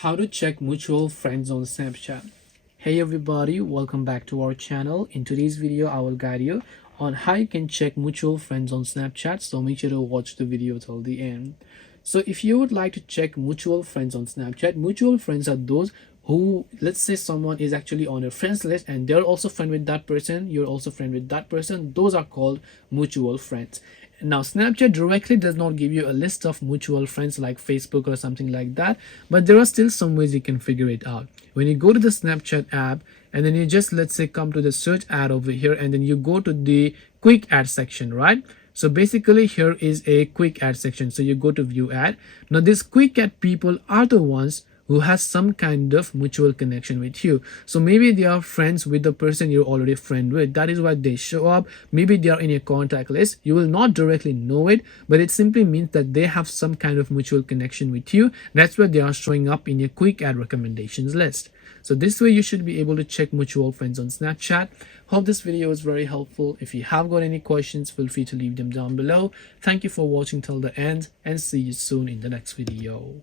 How to check mutual friends on Snapchat. Hey everybody, welcome back to our channel. In today's video, I will guide you on how you can check mutual friends on Snapchat. So make sure to watch the video till the end. So if you would like to check mutual friends on Snapchat, mutual friends are those who, let's say someone is actually on your friends list and they're also friend with that person, you're also friend with that person. Those are called mutual friends. Now, Snapchat directly does not give you a list of mutual friends like Facebook or something like that, but there are still some ways you can figure it out. When you go to the Snapchat app and then you just, let's say, come to the search ad over here and then you go to the quick ad section, right? So basically here is a quick ad section. So you go to view ad. Now these quick ad people are the ones who has some kind of mutual connection with you. So maybe they are friends with the person you're already friend with. That is why they show up. Maybe they are in your contact list. You will not directly know it, but it simply means that they have some kind of mutual connection with you. That's why they are showing up in your quick ad recommendations list. So this way you should be able to check mutual friends on Snapchat. Hope this video was very helpful. If you have got any questions, feel free to leave them down below. Thank you for watching till the end and see you soon in the next video.